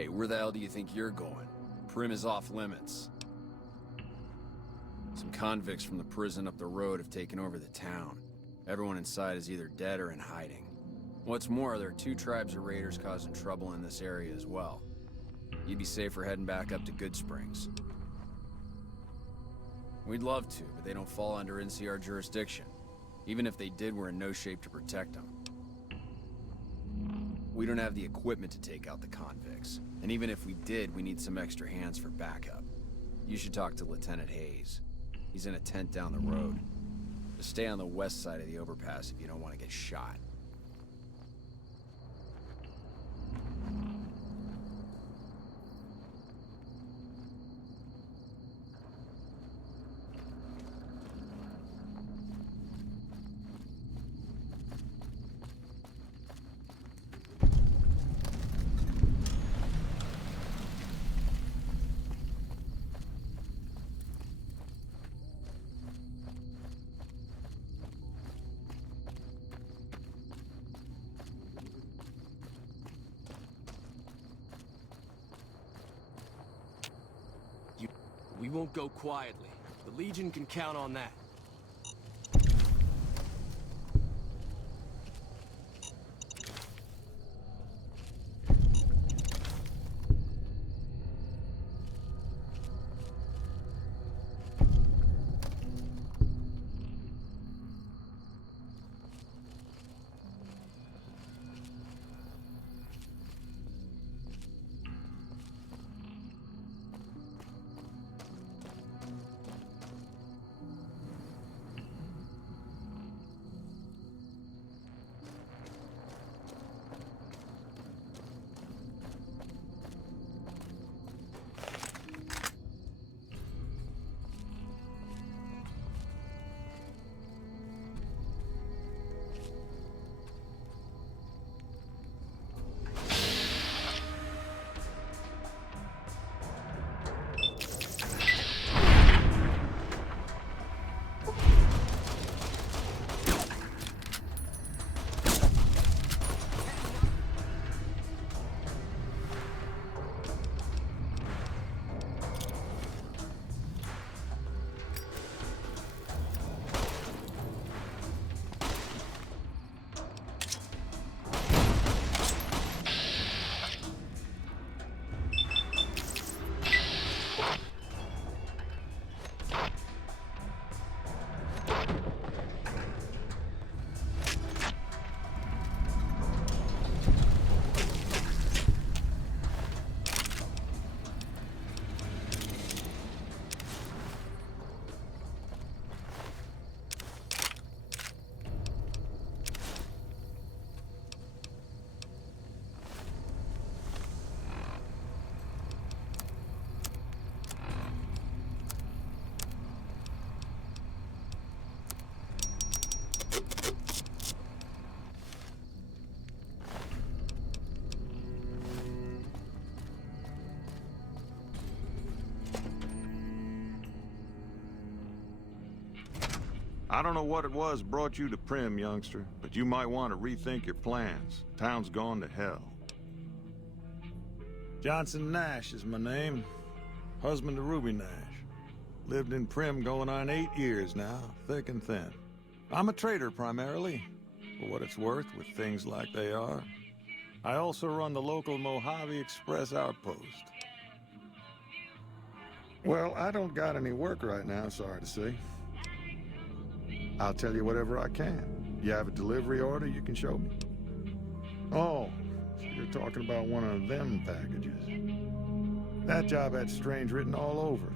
Hey, where the hell do you think you're going? Primm is off limits. Some convicts from the prison up the road have taken over the town. Everyone inside is either dead or in hiding. What's more, there are 2 tribes of raiders causing trouble in this area as well. You'd be safer heading back up to Goodsprings. We'd love to, but they don't fall under NCR jurisdiction. Even if they did, we're in no shape to protect them. We don't have the equipment to take out the convicts. And even if we did, we need some extra hands for backup. You should talk to Lieutenant Hayes. He's in a tent down the road. Just stay on the west side of the overpass if you don't want to get shot. We won't go quietly. The Legion can count on that. I don't know what it was brought you to Primm, youngster, but you might want to rethink your plans. Town's gone to hell. Johnson Nash is my name. Husband to Ruby Nash. Lived in Primm going on 8 years now, thick and thin. I'm a trader primarily, for what it's worth with things like they are. I also run the local Mojave Express outpost. Well, I don't got any work right now, sorry to say. I'll tell you whatever I can. You have a delivery order you can show me? Oh, so you're talking about one of them packages. That job had Strange written all over,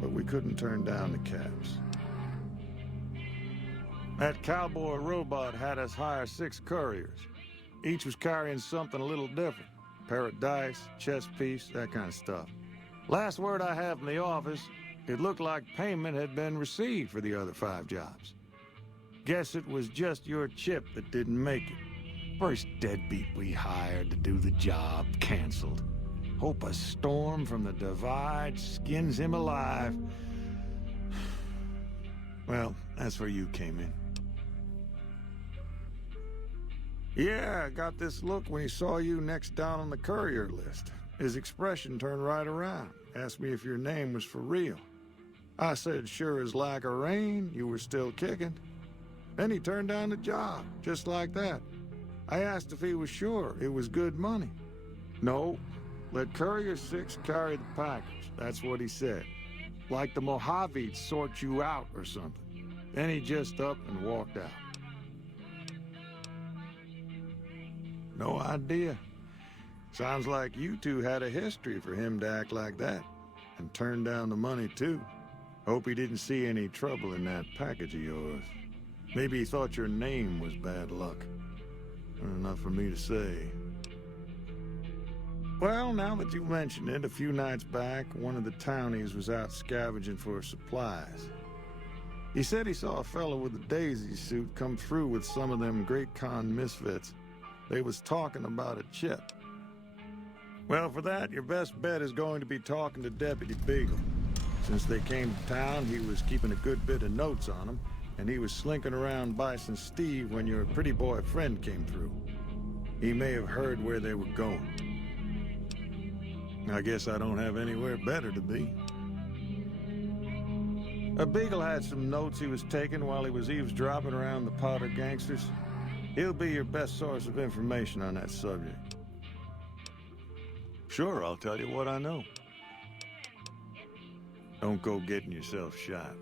but we couldn't turn down the caps. That cowboy robot had us hire 6 couriers. Each was carrying something a little different. Pair of dice, chess piece, that kind of stuff. Last word I have from the office, it looked like payment had been received for the other 5 jobs. Guess it was just your chip that didn't make it. First deadbeat we hired to do the job canceled. Hope a storm from the Divide skins him alive. Well, that's where you came in. Yeah, I got this look when he saw you next down on the courier list. His expression turned right around, asked me if your name was for real. I said, sure as like a rain, you were still kicking. Then he turned down the job, just like that. I asked if he was sure it was good money. No, let Courier 6 carry the package, that's what he said. Like the Mojaves sort you out or something. Then he just up and walked out. No idea. Sounds like you two had a history for him to act like that. And turn down the money, too. Hope he didn't see any trouble in that package of yours. Maybe he thought your name was bad luck. Enough for me to say. Well, now that you mention it, a few nights back, one of the townies was out scavenging for supplies. He said he saw a fellow with a daisy suit come through with some of them Great Khan misfits. They was talking about a chip. Well, for that, your best bet is going to be talking to Deputy Beagle. Since they came to town, he was keeping a good bit of notes on them, and he was slinking around Bison Steve when your pretty boy friend came through. He may have heard where they were going. I guess I don't have anywhere better to be. Beagle had some notes he was taking while he was eavesdropping around the Powder gangsters. He'll be your best source of information on that subject. Sure, I'll tell you what I know. Don't go getting yourself shot.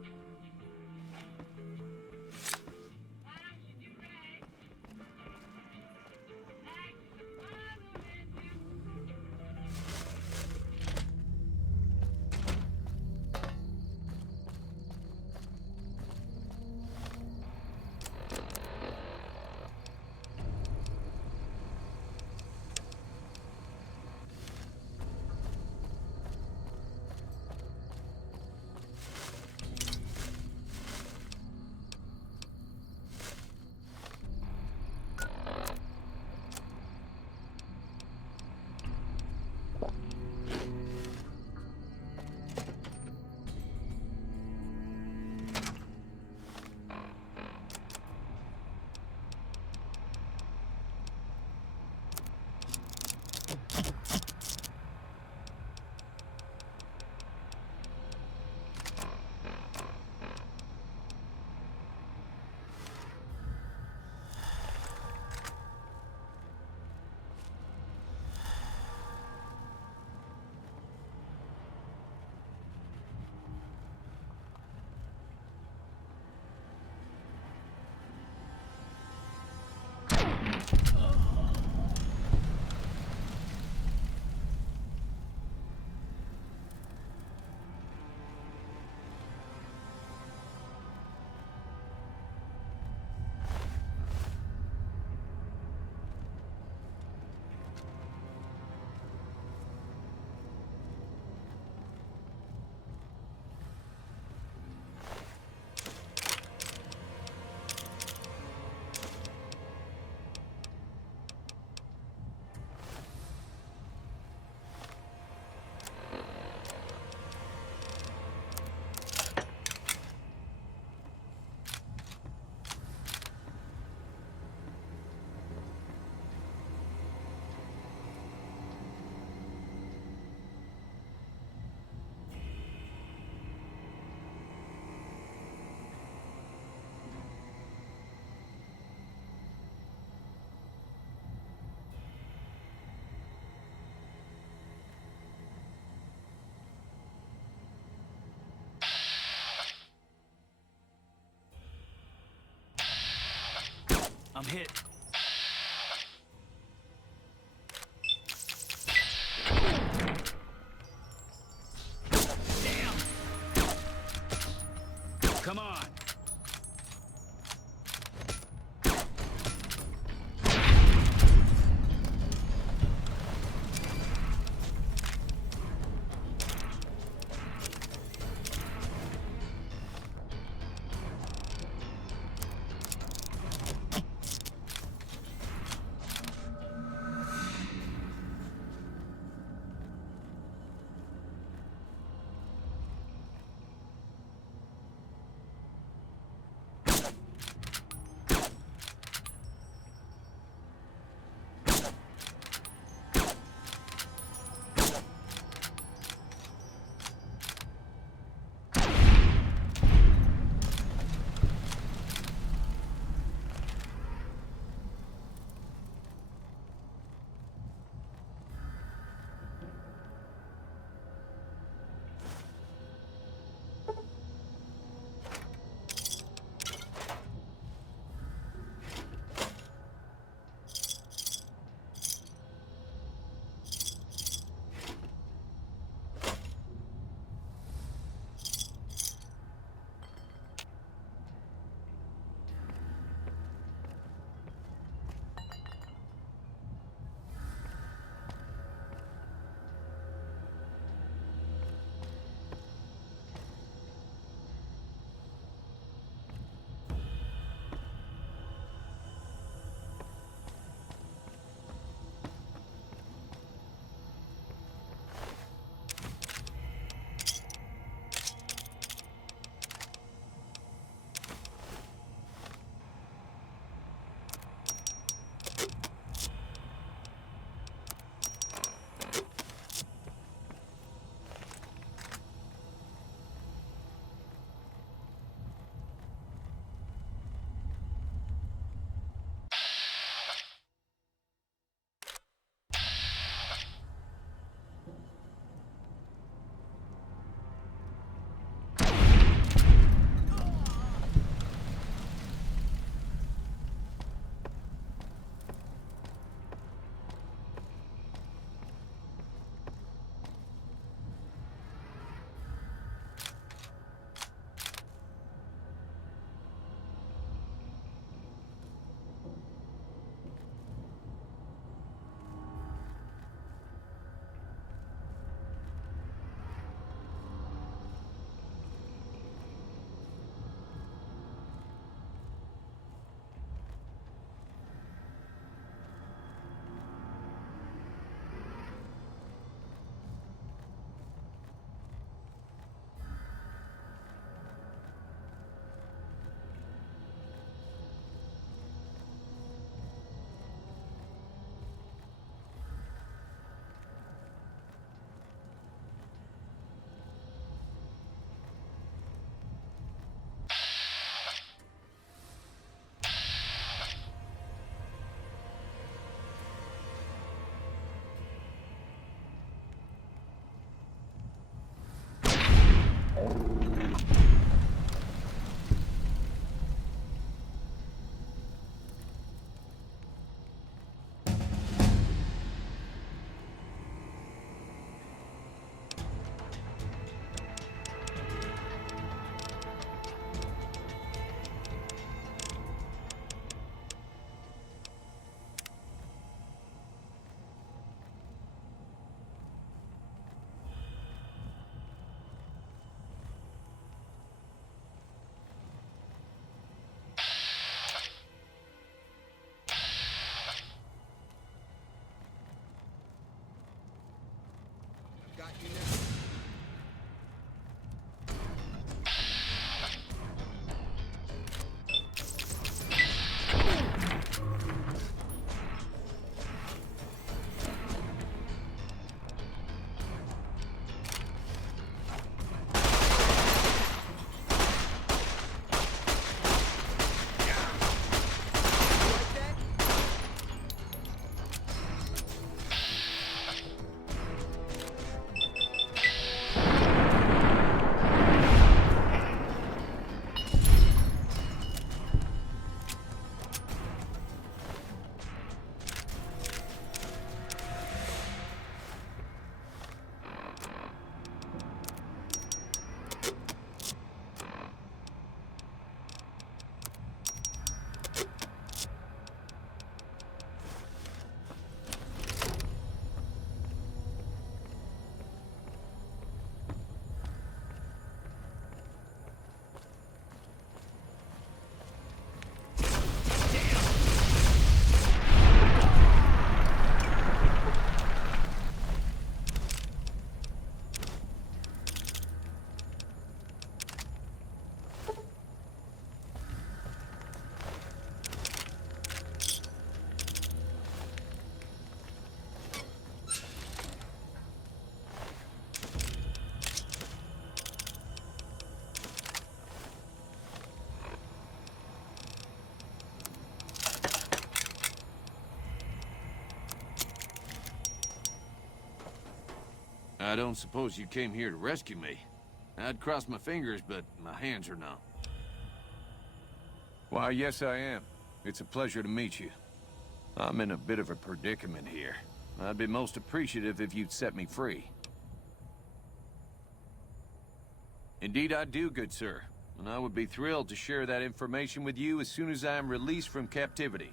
I'm hit. Damn! Come on! I don't suppose you came here to rescue me. I'd cross my fingers, but my hands are numb. Why, yes I am. It's a pleasure to meet you. I'm in a bit of a predicament here. I'd be most appreciative if you'd set me free. Indeed I do, good sir. And I would be thrilled to share that information with you as soon as I am released from captivity.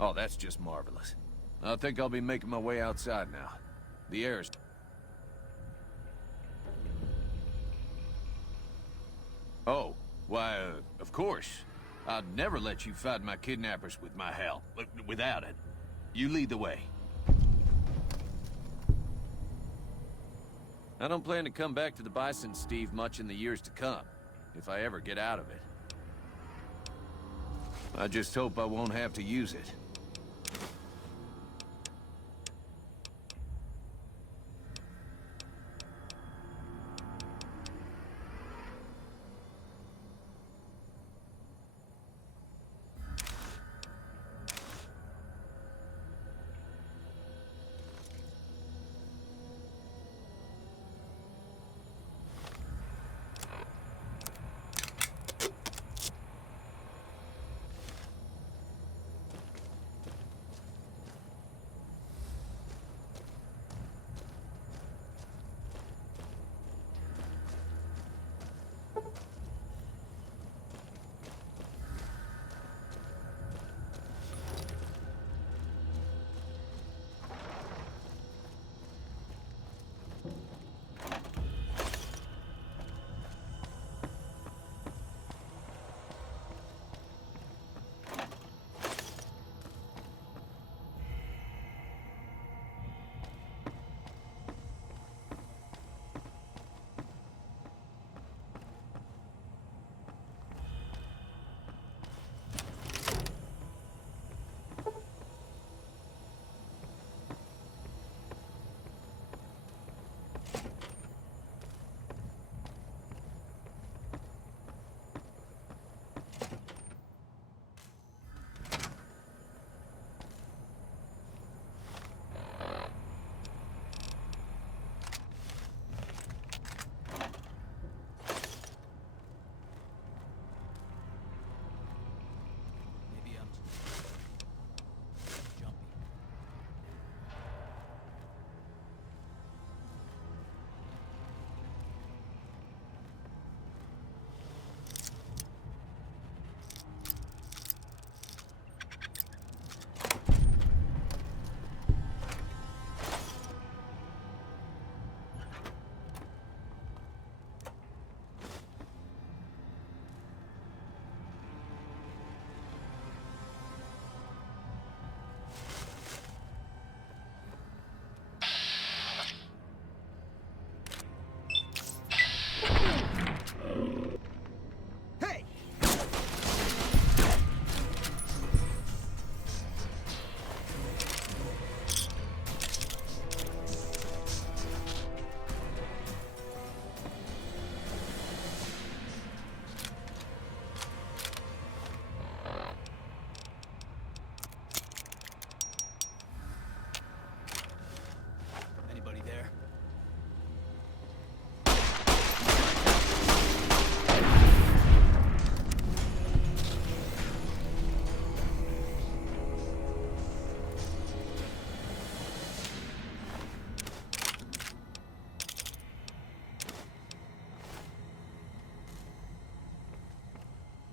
Oh, that's just marvelous. I think I'll be making my way outside now. The air is... Oh, why, of course. I'd never let you fight my kidnappers with my help. Without it. You lead the way. I don't plan to come back to the Bison, Steve, much in the years to come. If I ever get out of it. I just hope I won't have to use it.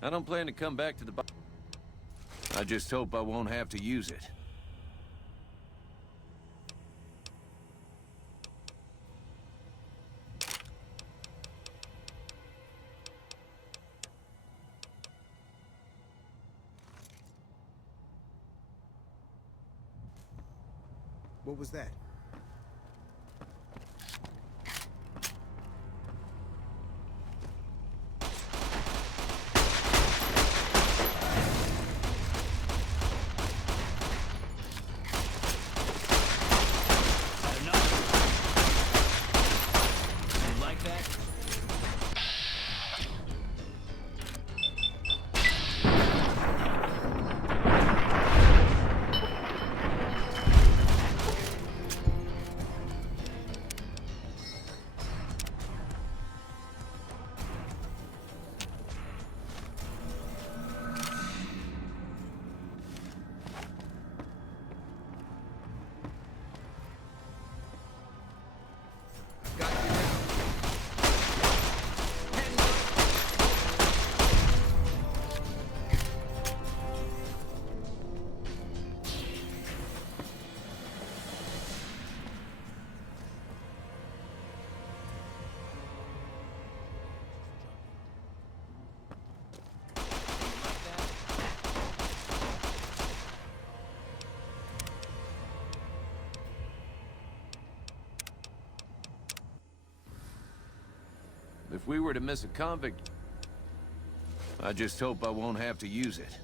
I don't plan to come back to the... I just hope I won't have to use it. What was that? If we were to miss a convict, I just hope I won't have to use it.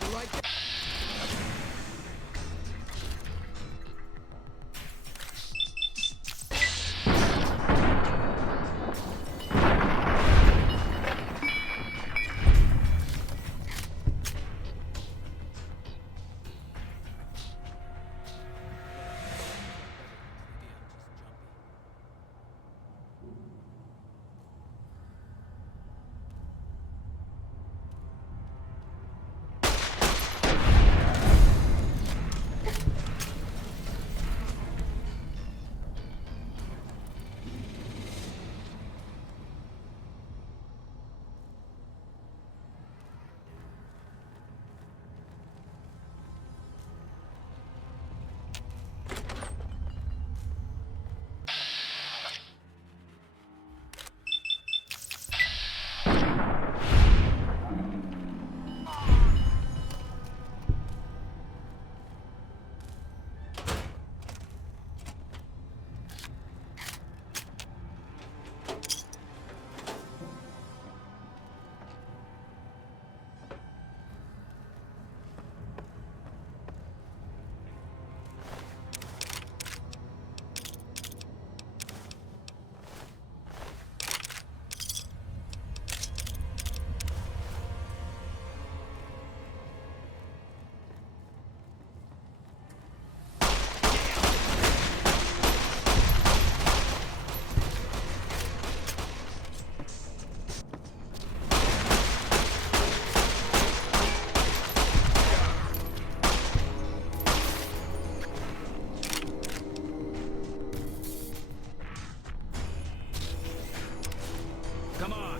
You like that? Come on.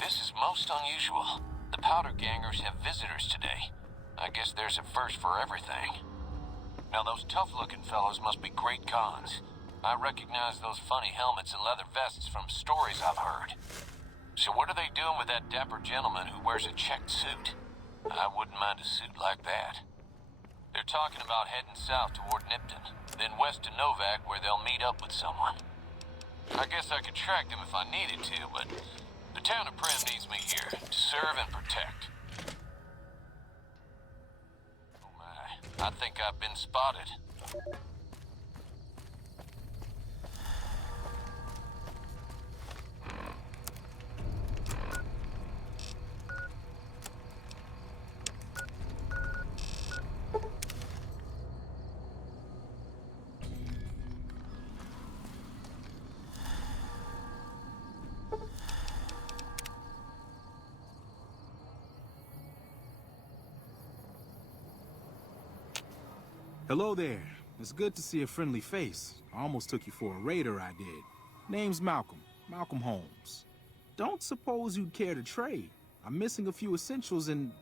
This is most unusual. The Powder Gangers have visitors today. I guess there's a first for everything. Now those tough-looking fellows must be great cons. I recognize those funny helmets and leather vests from stories I've heard. So what are they doing with that dapper gentleman who wears a checked suit? I wouldn't mind a suit like that. They're talking about heading south toward Nipton, then west to Novak where they'll meet up with someone. I guess I could track them if I needed to, but the town of Primm needs me here to serve and protect. Oh my, I think I've been spotted. Hello there. It's good to see a friendly face. I almost took you for a raider, I did. Name's Malcolm. Malcolm Holmes. Don't suppose you'd care to trade. I'm missing a few essentials and...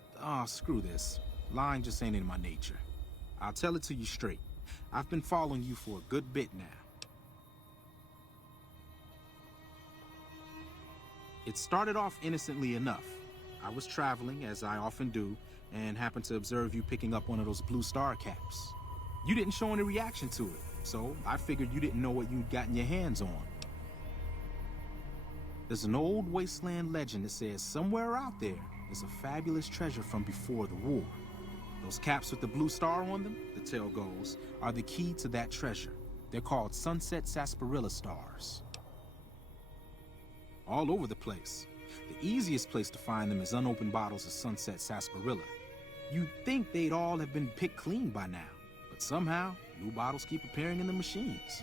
screw this. Lying just ain't in my nature. I'll tell it to you straight. I've been following you for a good bit now. It started off innocently enough. I was traveling, as I often do, and happened to observe you picking up one of those Blue Star caps. You didn't show any reaction to it, so I figured you didn't know what you'd gotten your hands on. There's an old wasteland legend that says somewhere out there is a fabulous treasure from before the war. Those caps with the blue star on them, the tale goes, are the key to that treasure. They're called Sunset Sarsaparilla stars. All over the place. The easiest place to find them is unopened bottles of Sunset Sarsaparilla. You'd think they'd all have been picked clean by now, but somehow, new bottles keep appearing in the machines.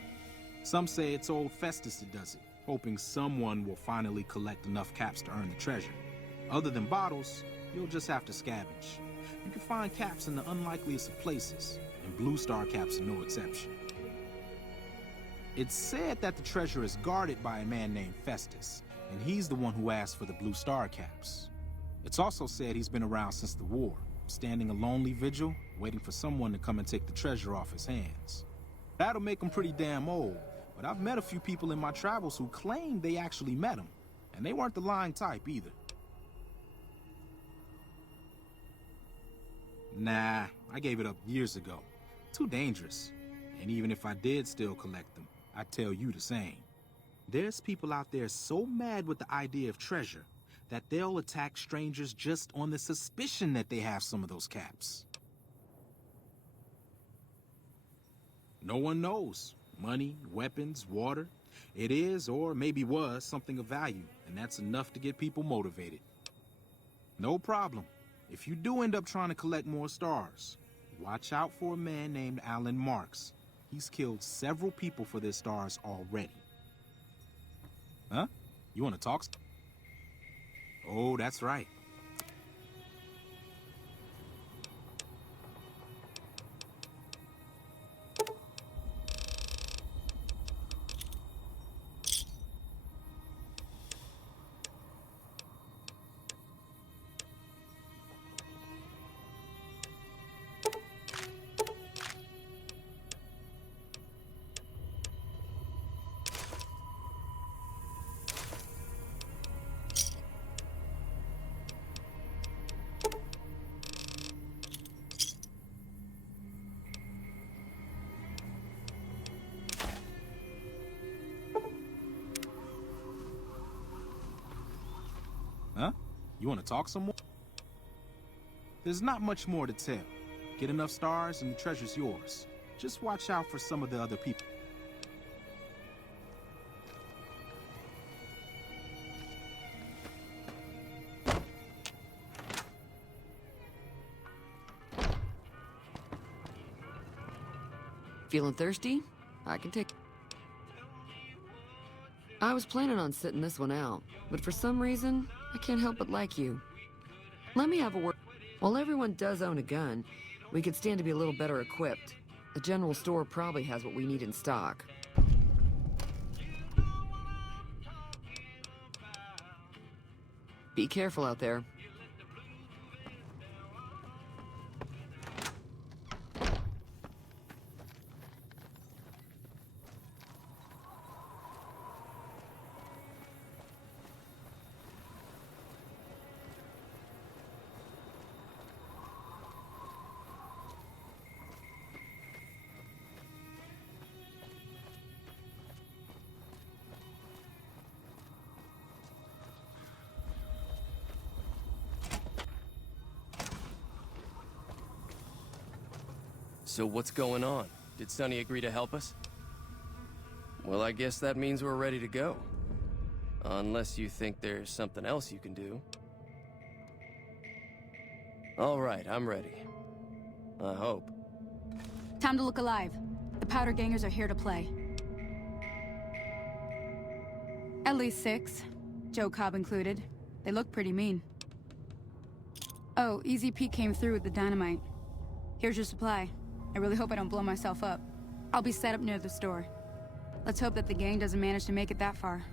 Some say it's old Festus that does it, hoping someone will finally collect enough caps to earn the treasure. Other than bottles, you'll just have to scavenge. You can find caps in the unlikeliest of places, and Blue Star caps are no exception. It's said that the treasure is guarded by a man named Festus, and he's the one who asked for the Blue Star caps. It's also said he's been around since the war, standing a lonely vigil, waiting for someone to come and take the treasure off his hands. That'll make him pretty damn old, but I've met a few people in my travels who claim they actually met him, and they weren't the lying type either. Nah, I gave it up years ago. Too dangerous. And even if I did still collect them, I'd tell you the same. There's people out there so mad with the idea of treasure that they'll attack strangers just on the suspicion that they have some of those caps. No one knows. Money, weapons, water. It is, or maybe was, something of value, and that's enough to get people motivated. No problem. If you do end up trying to collect more stars, watch out for a man named Alan Marks. He's killed several people for their stars already. Huh? You want to talk? Oh, that's right. Huh? You want to talk some more? There's not much more to tell. Get enough stars and the treasure's yours. Just watch out for some of the other people. Feeling thirsty? I can take... I was planning on sitting this one out, but for some reason, I can't help but like you. Let me have a word. While everyone does own a gun, we could stand to be a little better equipped. The general store probably has what we need in stock. Be careful out there. So what's going on? Did Sonny agree to help us? Well, I guess that means we're ready to go. Unless you think there's something else you can do. All right, I'm ready. I hope. Time to look alive. The Powder Gangers are here to play. At least 6. Joe Cobb included. They look pretty mean. Oh, Easy Pete came through with the dynamite. Here's your supply. I really hope I don't blow myself up. I'll be set up near the store. Let's hope that the gang doesn't manage to make it that far.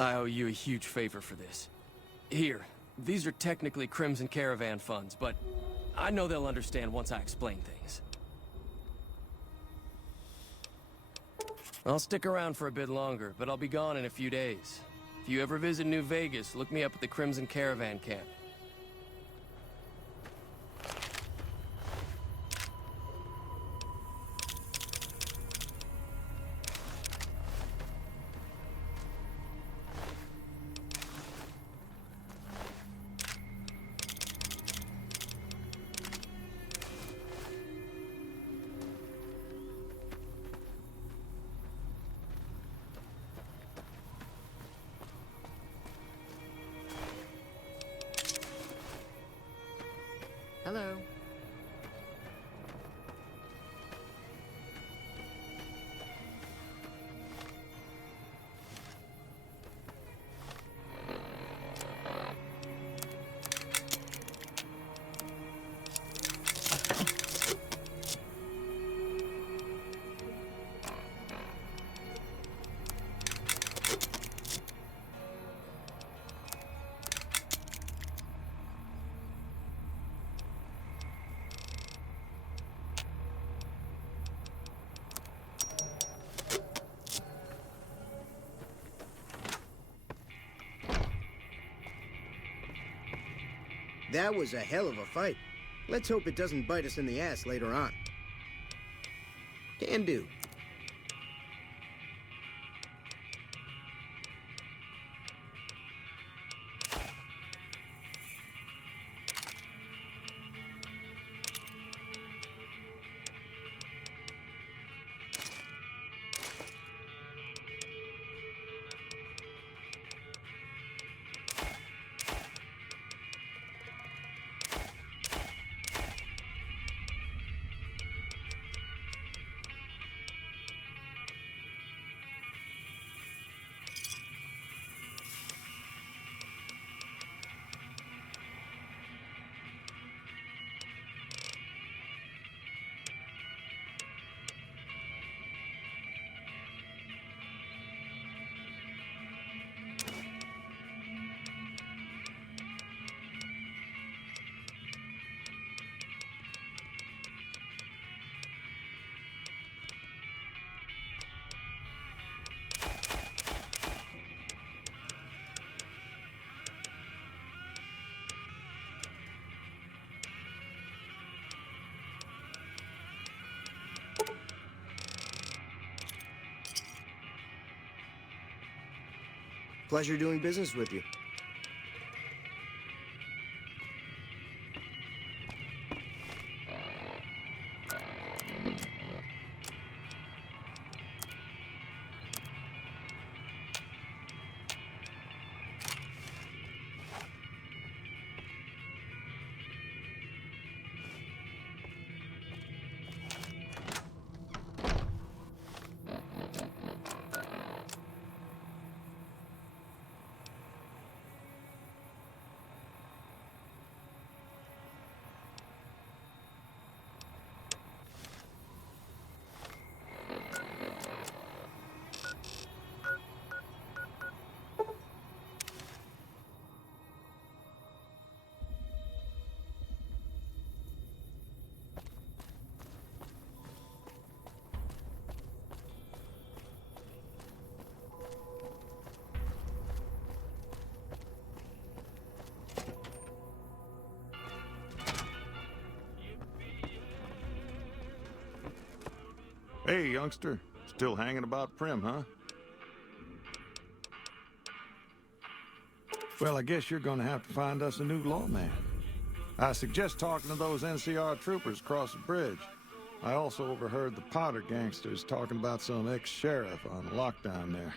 I owe you a huge favor for this. Here, these are technically Crimson Caravan funds, but I know they'll understand once I explain things. I'll stick around for a bit longer, but I'll be gone in a few days. If you ever visit New Vegas, look me up at the Crimson Caravan camp. Hello. That was a hell of a fight. Let's hope it doesn't bite us in the ass later on. Can do. Pleasure doing business with you. Hey, youngster. Still hanging about Prim, huh? Well, I guess you're gonna have to find us a new lawman. I suggest talking to those NCR troopers across the bridge. I also overheard the Powder gangsters talking about some ex-sheriff on lockdown there.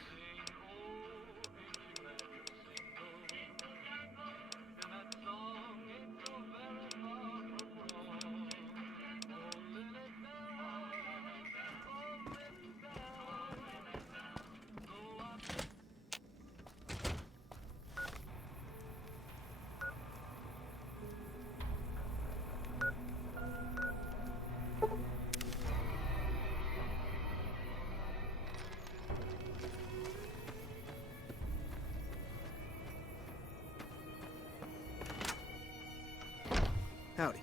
Howdy.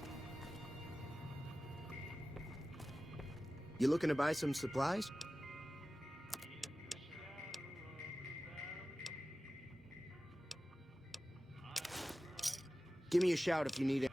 You looking to buy some supplies? Give me a shout if you need it.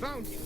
Found you.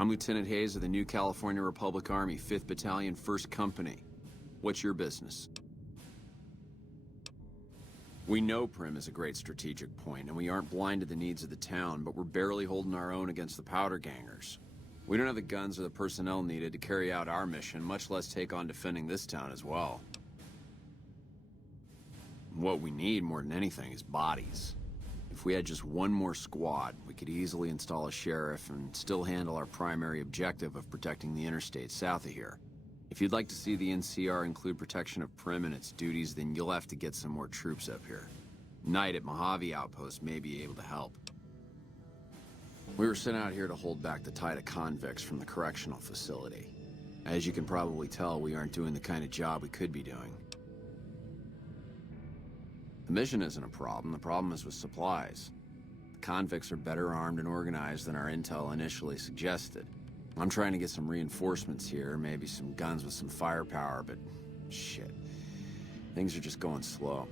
I'm Lieutenant Hayes of the New California Republic Army, 5th Battalion, 1st Company. What's your business? We know Primm is a great strategic point, and we aren't blind to the needs of the town, but we're barely holding our own against the powder gangers. We don't have the guns or the personnel needed to carry out our mission, much less take on defending this town as well. What we need more than anything is bodies. If we had just one more squad, we could easily install a sheriff and still handle our primary objective of protecting the interstate south of here. If you'd like to see the NCR include protection of Primm and its duties, then you'll have to get some more troops up here. Knight at Mojave Outpost may be able to help. We were sent out here to hold back the tide of convicts from the correctional facility. As you can probably tell, we aren't doing the kind of job we could be doing. The mission isn't a problem. The problem is with supplies. The convicts are better armed and organized than our intel initially suggested. I'm trying to get some reinforcements here, maybe some guns with some firepower, but shit. Things are just going slow.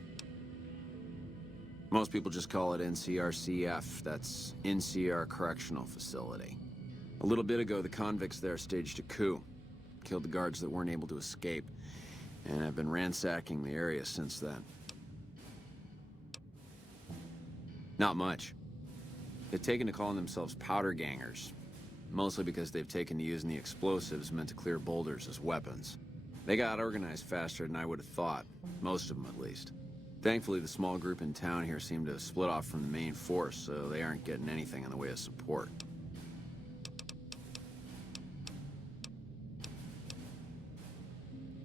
Most people just call it NCRCF. That's NCR Correctional Facility. A little bit ago, the convicts there staged a coup. Killed the guards that weren't able to escape. And I've been ransacking the area since then. Not much. They've taken to calling themselves powder gangers. Mostly because they've taken to using the explosives meant to clear boulders as weapons. They got organized faster than I would have thought. Most of them, at least. Thankfully, the small group in town here seem to have split off from the main force, so they aren't getting anything in the way of support.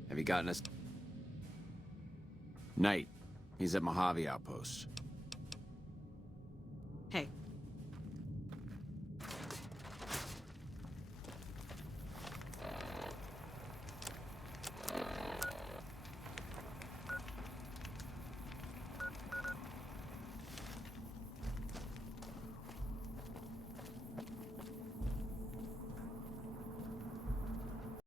Have you gotten us? Knight. He's at Mojave Outpost.